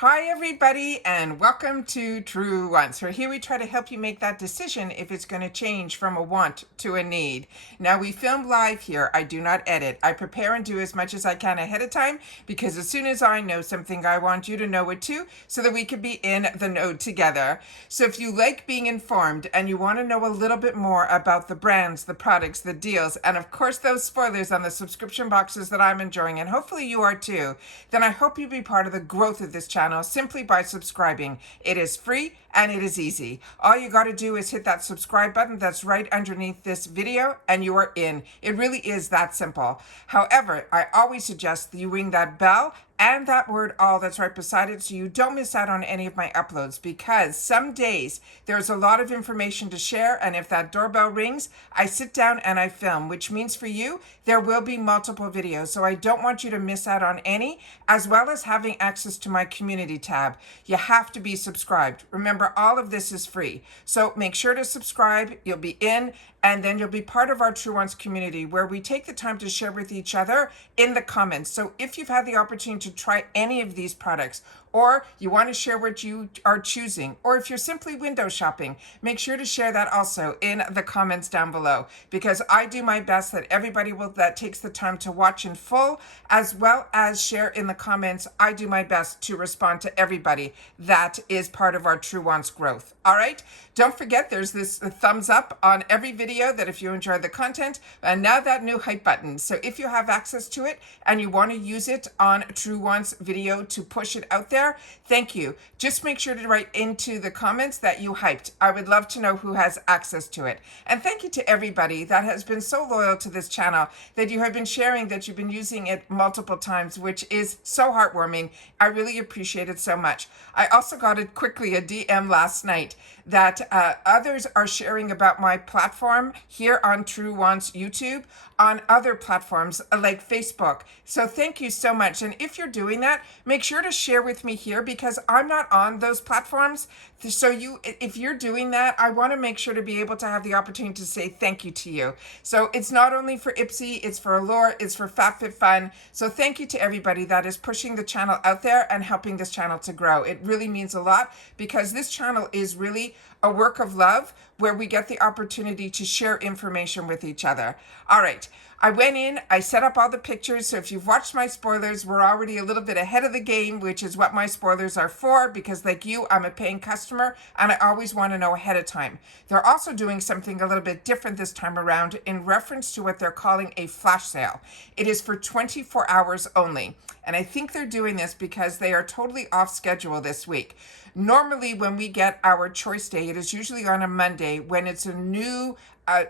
Hi everybody and welcome to Truewants, where here we try to help you make that decision if it's going to change from a want to a need. Now we film live here. I do not edit. I prepare and do as much as I can ahead of time because as soon as I know something, I want you to know it too so that we can be in the know together. So if you like being informed and you want to know a little bit more about the brands, the products, the deals, and of course those spoilers on the subscription boxes that I'm enjoying, and hopefully you are too, then I hope you be part of the growth of this channel simply by subscribing. It is free and it is easy. All you got to do is hit that subscribe button that's right underneath this video and you are in. It really is that simple. However, I always suggest that you ring that bell and that word all that's right beside it so you don't miss out on any of my uploads, because some days there's a lot of information to share, and if that doorbell rings, I sit down and I film, which means for you there will be multiple videos, so I don't want you to miss out on any, as well as having access to my community tab. You have to be subscribed. Remember, all of this is free, so make sure to subscribe. You'll be in, and then you'll be part of our Truewants community where we take the time to share with each other in the comments. So if you've had the opportunity to try any of these products, or you want to share what you are choosing, or if you're simply window shopping, make sure to share that also in the comments down below, because I do my best that everybody that takes the time to watch in full, as well as share in the comments, I do my best to respond to everybody that is part of our Truewants growth. All right, don't forget there's this thumbs up on every video that if you enjoy the content, and now that new hype button. So if you have access to it and you want to use it on Truewants video to push it out there, thank you. Just make sure to write into the comments that you hyped. I would love to know who has access to it. And thank you to everybody that has been so loyal to this channel, that you have been sharing, that you've been using it multiple times, which is so heartwarming. I really appreciate it so much. I also got a DM last night that others are sharing about my platform here on Truewants YouTube on other platforms like Facebook. So thank you so much. And if you're doing that, make sure to share with me here, because I'm not on those platforms. So if you're doing that, I want to make sure to be able to have the opportunity to say thank you to you. So it's not only for IPSY, it's for Allure, it's for FabFitFun. So thank you to everybody that is pushing the channel out there and helping this channel to grow. It really means a lot, because this channel is really a work of love where we get the opportunity to share information with each other. All right. I went in, I set up all the pictures, so if you've watched my spoilers, we're already a little bit ahead of the game, which is what my spoilers are for, because like you, I'm a paying customer, and I always want to know ahead of time. They're also doing something a little bit different this time around in reference to what they're calling a flash sale. It is for 24 hours only, and I think they're doing this because they are totally off schedule this week. Normally, when we get our choice day, it is usually on a Monday when it's a new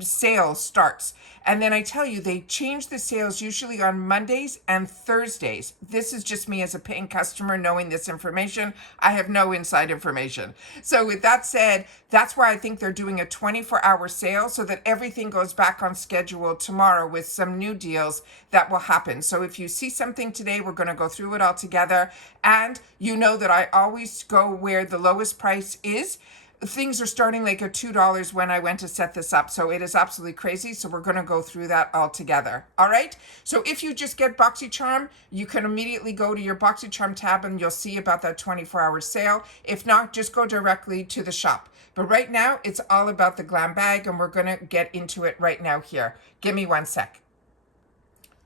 sale starts. And then I tell you, they change the sales usually on Mondays and Thursdays. This is just me as a paying customer knowing this information. I have no inside information. So with that said, that's why I think they're doing a 24-hour sale so that everything goes back on schedule tomorrow with some new deals that will happen. So if you see something today, we're going to go through it all together. And you know that I always go where the lowest price is. Things are starting like at $2 when I went to set this up. So it is absolutely crazy. So we're going to go through that all together. All right. So if you just get BoxyCharm, you can immediately go to your BoxyCharm tab and you'll see about that 24-hour sale. If not, just go directly to the shop. But right now it's all about the GlamBag, and we're going to get into it right now here. Give me one sec.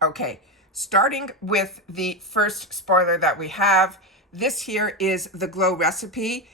Okay. Starting with the first spoiler that we have. This here is the Glow recipe.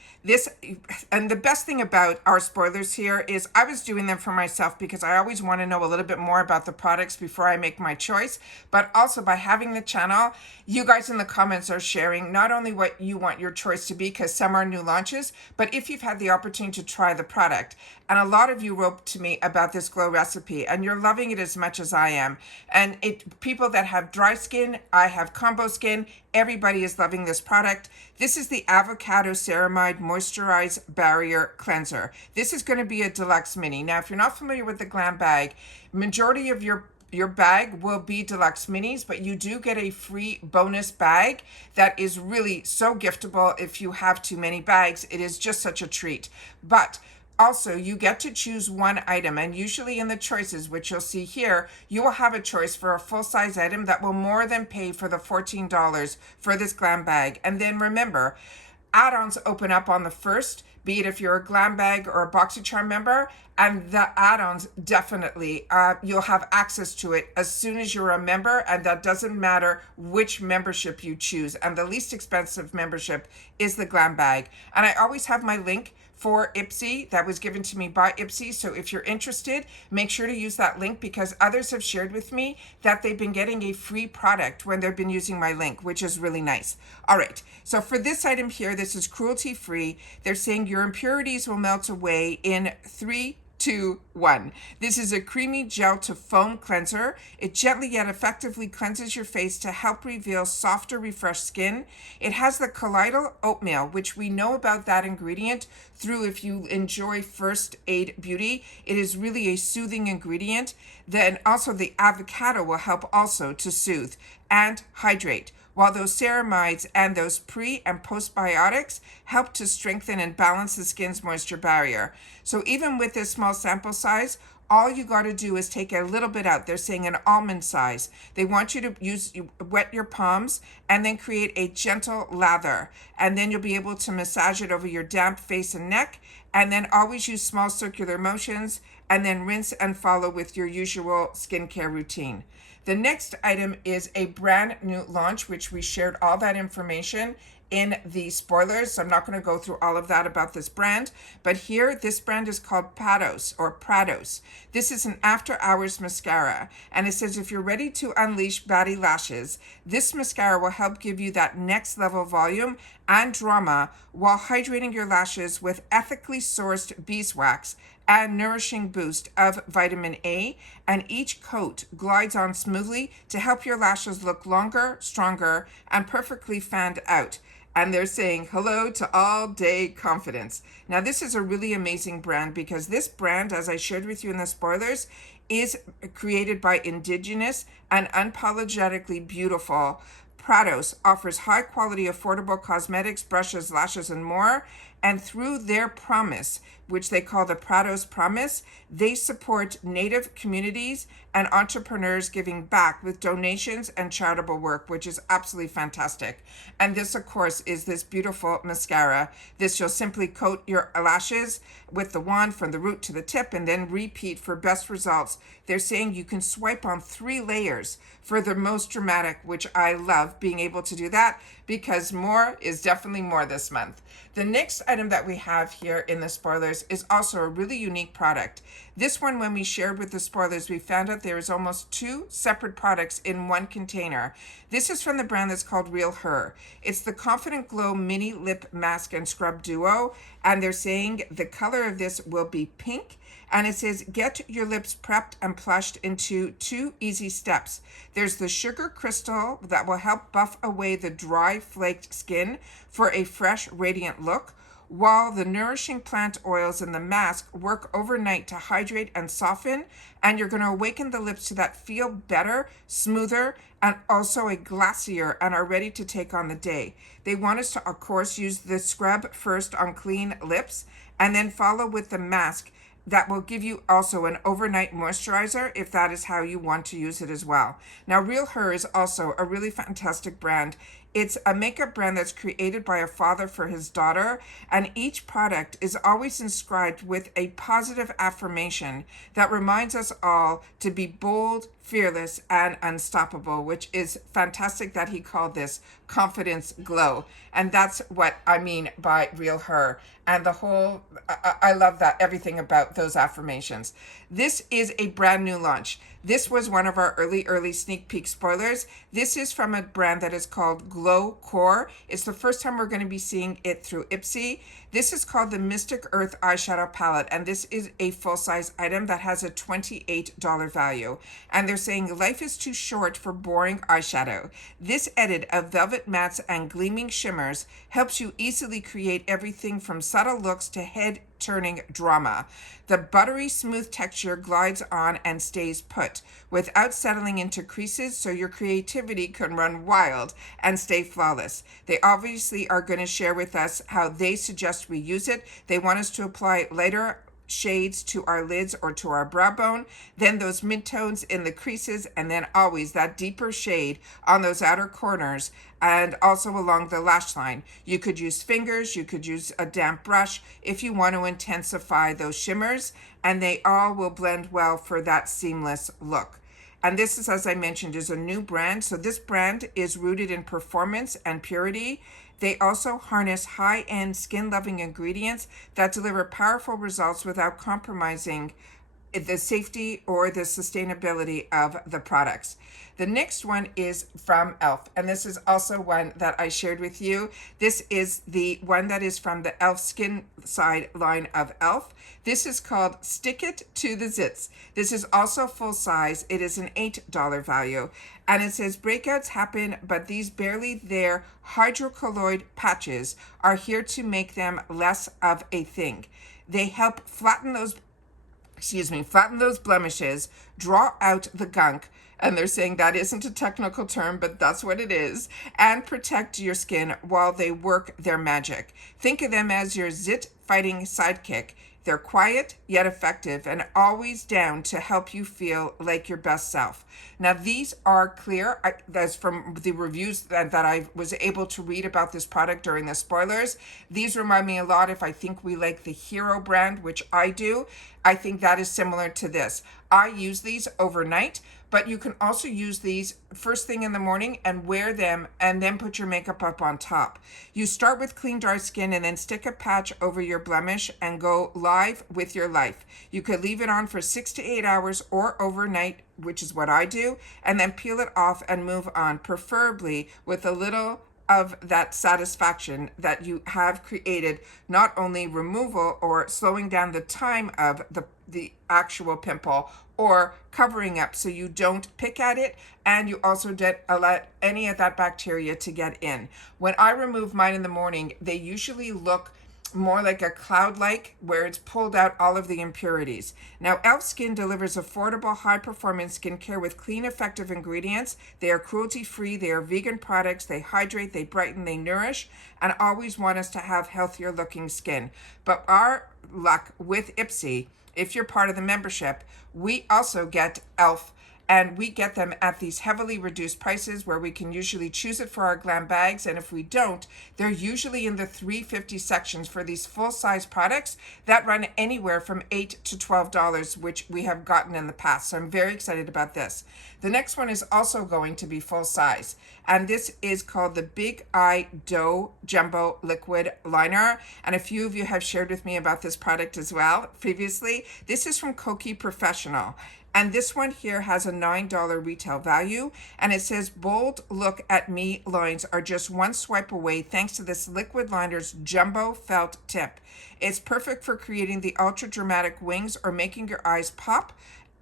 And the best thing about our spoilers here is I was doing them for myself because I always want to know a little bit more about the products before I make my choice. But also by having the channel, you guys in the comments are sharing not only what you want your choice to be, because some are new launches, but if you've had the opportunity to try the product. And a lot of you wrote to me about this Glow recipe, and you're loving it as much as I am. And people that have dry skin, I have combo skin, everybody is loving this product. This is the Avocado Ceramide Moisturize Barrier Cleanser. This is going to be a deluxe mini. Now, if you're not familiar with the GlamBag, majority of your bag will be deluxe minis, but you do get a free bonus bag that is really so giftable. If you have too many bags, it is just such a treat. But Also, you get to choose one item, and usually in the choices, which you'll see here, you will have a choice for a full-size item that will more than pay for the $14 for this glam bag. And then remember, add-ons open up on the 1st, be it if you're a GlamBag or a BoxyCharm member, and the add-ons definitely, you'll have access to it as soon as you're a member, and that doesn't matter which membership you choose. And the least expensive membership is the GlamBag. And I always have my link for IPSY that was given to me by IPSY. So if you're interested, make sure to use that link, because others have shared with me that they've been getting a free product when they've been using my link, which is really nice. All right, so for this item here, this is cruelty free. They're saying your impurities will melt away in 3, 2, 1. This is a creamy gel to foam cleanser. It gently yet effectively cleanses your face to help reveal softer, refreshed skin. It has the colloidal oatmeal, which we know about that ingredient through, if you enjoy First Aid Beauty, it is really a soothing ingredient. Then also the avocado will help also to soothe and hydrate, while those ceramides and those pre- and postbiotics help to strengthen and balance the skin's moisture barrier. So even with this small sample size, all you got to do is take a little bit out. They're saying an almond size. They want you to wet your palms and then create a gentle lather. And then you'll be able to massage it over your damp face and neck. And then always use small circular motions, and then rinse and follow with your usual skincare routine. The next item is a brand new launch, which we shared all that information in the spoilers. So I'm not going to go through all of that about this brand, but here, this brand is called Prados. This is an after hours mascara, and it says if you're ready to unleash batty lashes, this mascara will help give you that next level volume and drama while hydrating your lashes with ethically sourced beeswax and nourishing boost of vitamin A, and each coat glides on smoothly to help your lashes look longer, stronger, and perfectly fanned out. And they're saying hello to all day confidence. Now, this is a really amazing brand, because this brand, as I shared with you in the spoilers, is created by indigenous and unapologetically beautiful. Prados offers high quality, affordable cosmetics, brushes, lashes, and more. And through their promise, which they call the Prados Promise, they support Native communities and entrepreneurs giving back with donations and charitable work, which is absolutely fantastic. And this, of course, is this beautiful mascara. This, you'll simply coat your lashes with the wand from the root to the tip, and then repeat for best results. They're saying you can swipe on 3 layers for the most dramatic, which I love being able to do that, because more is definitely more this month. The next item that we have here in the spoilers is also a really unique product. This one, when we shared with the spoilers, we found out there is almost 2 separate products in one container. This is from the brand that's called Real Her. It's the Confident Glow Mini Lip Mask and Scrub Duo, and they're saying the color of this will be pink. And it says, get your lips prepped and plushed into 2 easy steps. There's the sugar crystal that will help buff away the dry, flaked skin for a fresh, radiant look, while the nourishing plant oils in the mask work overnight to hydrate and soften, and you're going to awaken the lips to that feel better, smoother, and also a glassier, and are ready to take on the day. They want us to, of course, use the scrub first on clean lips, and then follow with the mask that will give you also an overnight moisturizer if that is how you want to use it as well. Now, Real Her is also a really fantastic brand. It's a makeup brand that's created by a father for his daughter, and each product is always inscribed with a positive affirmation that reminds us all to be bold, fearless, and unstoppable, which is fantastic that he called this Confidence Glow. And that's what I mean by Real Her. And the whole, I love that, everything about those affirmations. This is a brand new launch. This was one of our early sneak peek spoilers. This is from a brand that is called Glowcore. It's the first time we're going to be seeing it through IPSY. This is called the Mystic Earth Eyeshadow Palette, and this is a full-size item that has a $28 value. And they're saying life is too short for boring eyeshadow. This edit of velvet mattes and gleaming shimmers helps you easily create everything from subtle looks to head-turning drama. The buttery smooth texture glides on and stays put without settling into creases, so your creativity can run wild and stay flawless. They obviously are going to share with us how they suggest we use it. They want us to apply lighter shades to our lids or to our brow bone, then those mid-tones in the creases, and then always that deeper shade on those outer corners and also along the lash line. You could use fingers, you could use a damp brush if you want to intensify those shimmers, and they all will blend well for that seamless look. And this is, as I mentioned, is a new brand. So this brand is rooted in performance and purity. They also harness high-end skin-loving ingredients that deliver powerful results without compromising the safety or the sustainability of the products. The next one is from E.L.F, and this is also one that I shared with you. This is the one that is from the E.L.F Skin Side line of E.L.F. This is called Stick It to the Zits. This is also full size. It is an $8 value. And it says breakouts happen, but these barely there hydrocolloid patches are here to make them less of a thing. They help flatten those blemishes, draw out the gunk, and they're saying that isn't a technical term, but that's what it is, and protect your skin while they work their magic. Think of them as your zit-fighting sidekick. They're quiet yet effective and always down to help you feel like your best self. Now, these are clear. That's from the reviews that I was able to read about this product during the spoilers. These remind me a lot, if I think we like the Hero brand, which I do, I think that is similar to this. I use these overnight, but you can also use these first thing in the morning and wear them and then put your makeup up on top. You start with clean, dry skin and then stick a patch over your blemish and go live with your life. You could leave it on for 6 to 8 hours or overnight, which is what I do, and then peel it off and move on, preferably with a little of that satisfaction that you have created, not only removal or slowing down the time of the actual pimple or covering up so you don't pick at it, and you also don't let any of that bacteria to get in. When I remove mine in the morning, they usually look more like a cloud-like, where it's pulled out all of the impurities. Now, E.L.F Skin delivers affordable, high-performance skincare with clean, effective ingredients. They are cruelty-free, they are vegan products, they hydrate, they brighten, they nourish, and always want us to have healthier-looking skin. But our luck with IPSY, if you're part of the membership, we also get E.L.F, and we get them at these heavily reduced prices where we can usually choose it for our glam bags. And if we don't, they're usually in the $3.50 sections for these full-size products that run anywhere from $8 to $12, which we have gotten in the past. So I'm very excited about this. The next one is also going to be full size, and this is called the Big Eye Dough Jumbo Liquid Liner. And a few of you have shared with me about this product as well previously. This is from Kokie Professional. And this one here has a $9 retail value, and it says bold look at me lines are just one swipe away thanks to this liquid liner's jumbo felt tip. It's perfect for creating the ultra dramatic wings or making your eyes pop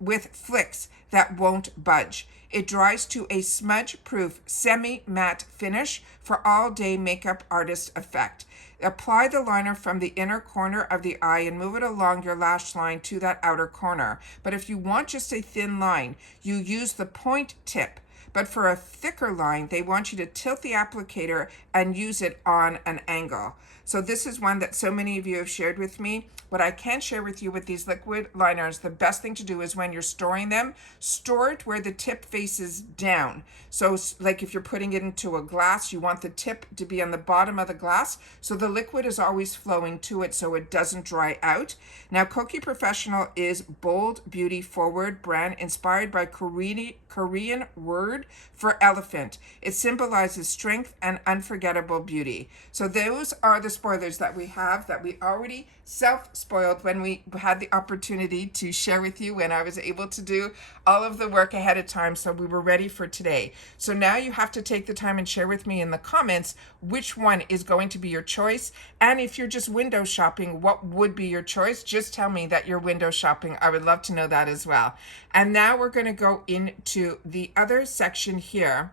with flicks that won't budge. It dries to a smudge-proof semi-matte finish for all-day makeup artist effect. Apply the liner from the inner corner of the eye and move it along your lash line to that outer corner. But if you want just a thin line, you use the point tip. But for a thicker line, they want you to tilt the applicator and use it on an angle. So this is one that so many of you have shared with me. What I can share with you with these liquid liners, the best thing to do is when you're storing them, store it where the tip faces down. So like if you're putting it into a glass, you want the tip to be on the bottom of the glass so the liquid is always flowing to it so it doesn't dry out. Now, Kokie Professional is bold, beauty forward brand inspired by Korean word for elephant. It symbolizes strength and unforgettable beauty. So those are the spoilers that we have that we already self-spoiled when we had the opportunity to share with you when I was able to do all of the work ahead of time, so we were ready for today. So now you have to take the time and share with me in the comments which one is going to be your choice, and if you're just window shopping, what would be your choice? Just tell me that you're window shopping. I would love to know that as well. And now we're going to go into the other section here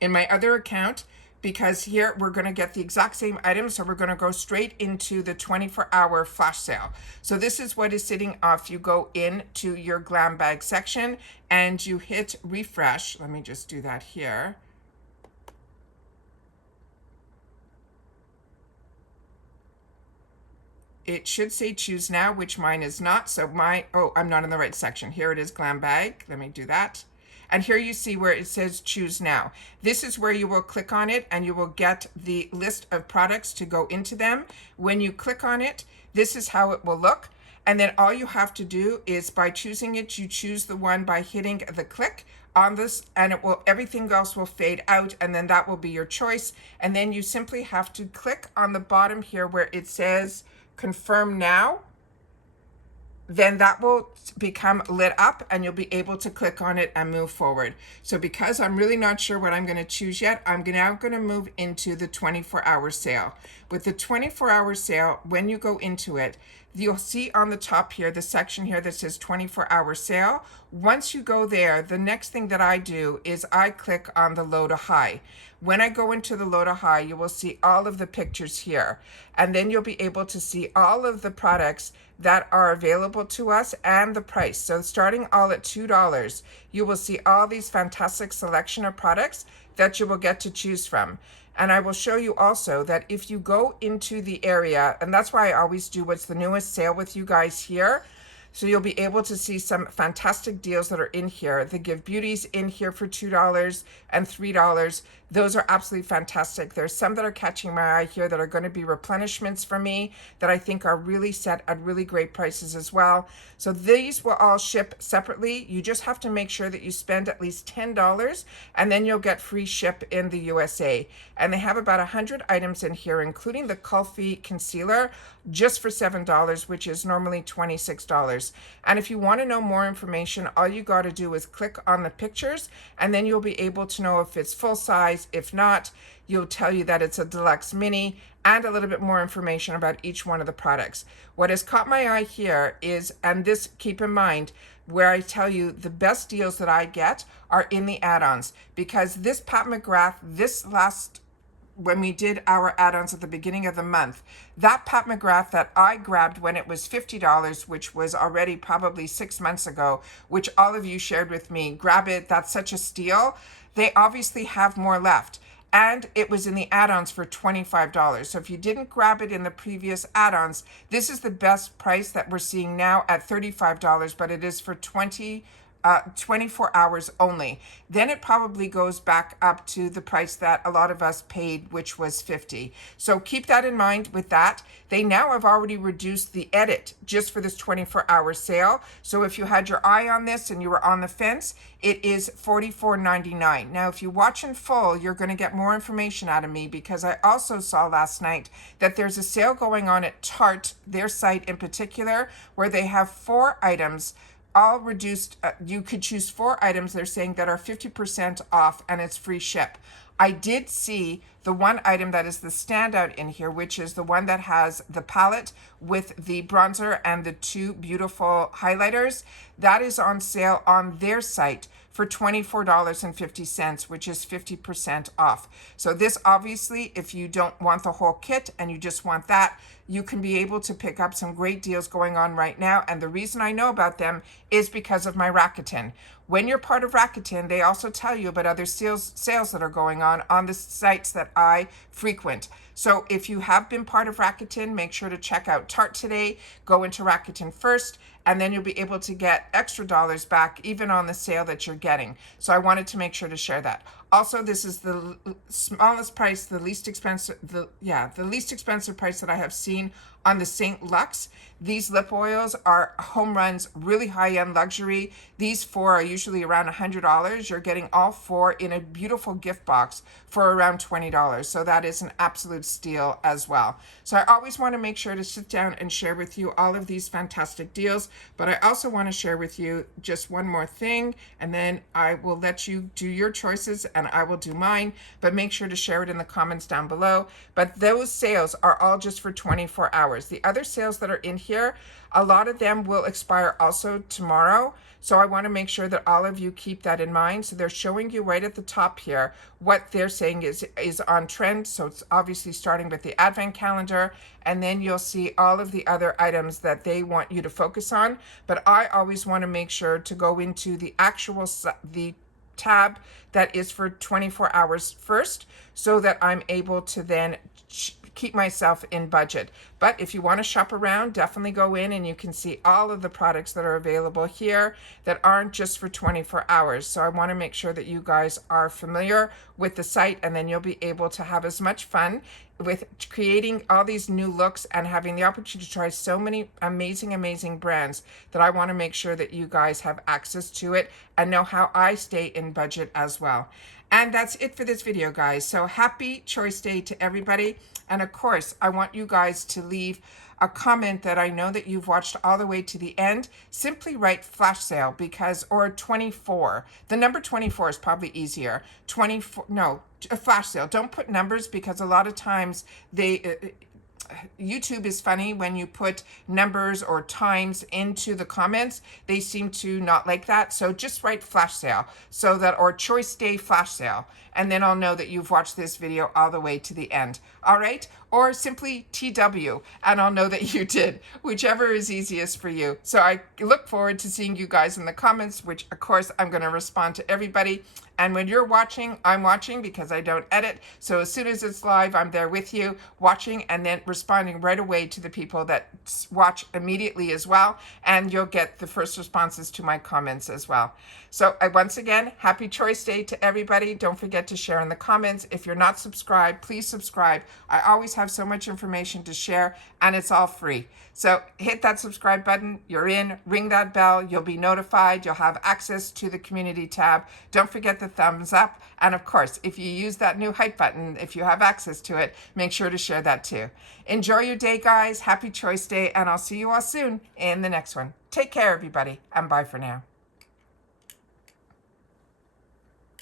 in my other account, because here we're going to get the exact same items. So we're going to go straight into the 24-hour flash sale. So this is what is sitting off. You go into your GlamBag section and you hit refresh. Let me just do that here. it should say choose now, which mine is not. So oh, I'm not in the right section. Here it is, GlamBag. Let me do that. And here you see where it says choose now. This is where you will click on it and you will get the list of products to go into them. When you click on it, this is how it will look. And then all you have to do is by choosing it, you choose the one by hitting the click on this, and it will, everything else will fade out, and then that will be your choice. And then you simply have to click on the bottom here where it says confirm now. Then that will become lit up and you'll be able to click on it and move forward. So because I'm really not sure what I'm going to choose yet, I'm now going to move into the 24-hour sale. With the 24-hour sale, when you go into it, you'll see on the top here, the section here that says 24-hour sale. Once you go there, the next thing that I do is I click on the low to high. When I go into the low to high, you will see all of the pictures here. And then you'll be able to see all of the products that are available to us and the price. So starting all at $2, you will see all these fantastic selection of products that you will get to choose from. And I will show you also that if you go into the area, and that's why I always do what's the newest sale with you guys here. So you'll be able to see some fantastic deals that are in here. The Give Beauties in here for $2 and $3. Those are absolutely fantastic. There's some that are catching my eye here that are going to be replenishments for me that I think are really set at really great prices as well. So these will all ship separately. You just have to make sure that you spend at least $10 and then you'll get free ship in the USA. And they have about 100 items in here, including the Kokie concealer, just for $7, which is normally $26. And if you want to know more information, all you got to do is click on the pictures and then you'll be able to know if it's full size. If not, you'll tell you that it's a deluxe mini and a little bit more information about each one of the products. What has caught my eye here is, and this keep in mind, where I tell you the best deals that I get are in the add-ons, because this Pat McGrath, this last, when we did our add-ons at the beginning of the month, that Pat McGrath that I grabbed when it was $50, which was already probably 6 months ago, which all of you shared with me, grab it, that's such a steal. They obviously have more left. And it was in the add-ons for $25. So if you didn't grab it in the previous add-ons, this is the best price that we're seeing now at $35, but it is for 24 hours only. Then it probably goes back up to the price that a lot of us paid, which was $50. So keep that in mind with that. They now have already reduced the edit just for this 24-hour sale. So if you had your eye on this and you were on the fence, it is $44.99. Now, if you watch in full, you're going to get more information out of me, because I also saw last night that there's a sale going on at Tarte, their site in particular, where they have 4 items all reduced. You could choose 4 items they're saying that are 50% off and it's free ship. I did see the one item that is the standout in here, which is the one that has the palette with the bronzer and the 2 beautiful highlighters. That is on sale on their site for $24.50, which is 50% off. So this, obviously, if you don't want the whole kit and you just want that, you can be able to pick up some great deals going on right now. And the reason I know about them is because of my Rakuten. When you're part of Rakuten, they also tell you about other sales that are going on the sites that I frequent. So if you have been part of Rakuten, make sure to check out Tarte today. Go into Rakuten first, and then you'll be able to get extra dollars back even on the sale that you're getting. So I wanted to make sure to share that. Also, this is the smallest price, the least expensive, the least expensive price that I have seen on the St. Lux. These lip oils are home runs, really high-end luxury. These 4 are usually around $100. You're getting all 4 in a beautiful gift box for around $20. So that is an absolute steal as well. So I always want to make sure to sit down and share with you all of these fantastic deals. But I also want to share with you just one more thing, and then I will let you do your choices and I will do mine. But make sure to share it in the comments down below. But those sales are all just for 24 hours. The other sales that are in here, a lot of them will expire also tomorrow. So I want to make sure that all of you keep that in mind. So they're showing you right at the top here what they're saying is on trend. So it's obviously starting with the advent calendar, and then you'll see all of the other items that they want you to focus on. But I always want to make sure to go into the actual the tab that is for 24 hours first, so that I'm able to then keep myself in budget. But if you want to shop around, definitely go in and you can see all of the products that are available here that aren't just for 24 hours. So I want to make sure that you guys are familiar with the site, and then you'll be able to have as much fun with creating all these new looks and having the opportunity to try so many amazing brands that I want to make sure that you guys have access to it and know how I stay in budget as well. And that's it for this video, guys. So happy Choice Day to everybody. And of course, I want you guys to leave a comment that I know that you've watched all the way to the end. Simply write flash sale, because, or 24. The number 24 is probably easier. 24, no, a flash sale. Don't put numbers, because a lot of times they, YouTube is funny when you put numbers or times into the comments. They seem to not like that. So just write flash sale, so that, or Choice Day flash sale, and then I'll know that you've watched this video all the way to the end. All right? Or simply TW, and I'll know that you did, whichever is easiest for you. So I look forward to seeing you guys in the comments, which of course I'm going to respond to everybody. And when you're watching, I'm watching, because I don't edit. So as soon as it's live, I'm there with you watching, and then responding right away to the people that watch immediately as well. And you'll get the first responses to my comments as well. So once again, happy Choice Day to everybody. Don't forget to share in the comments. If you're not subscribed, please subscribe. I always have so much information to share, and it's all free. So hit that subscribe button. You're in. Ring that bell. You'll be notified. You'll have access to the community tab. Don't forget the thumbs up. And of course, if you use that new hype button, if you have access to it, make sure to share that too. Enjoy your day, guys. Happy Choice Day, and I'll see you all soon in the next one. Take care, everybody, and bye for now.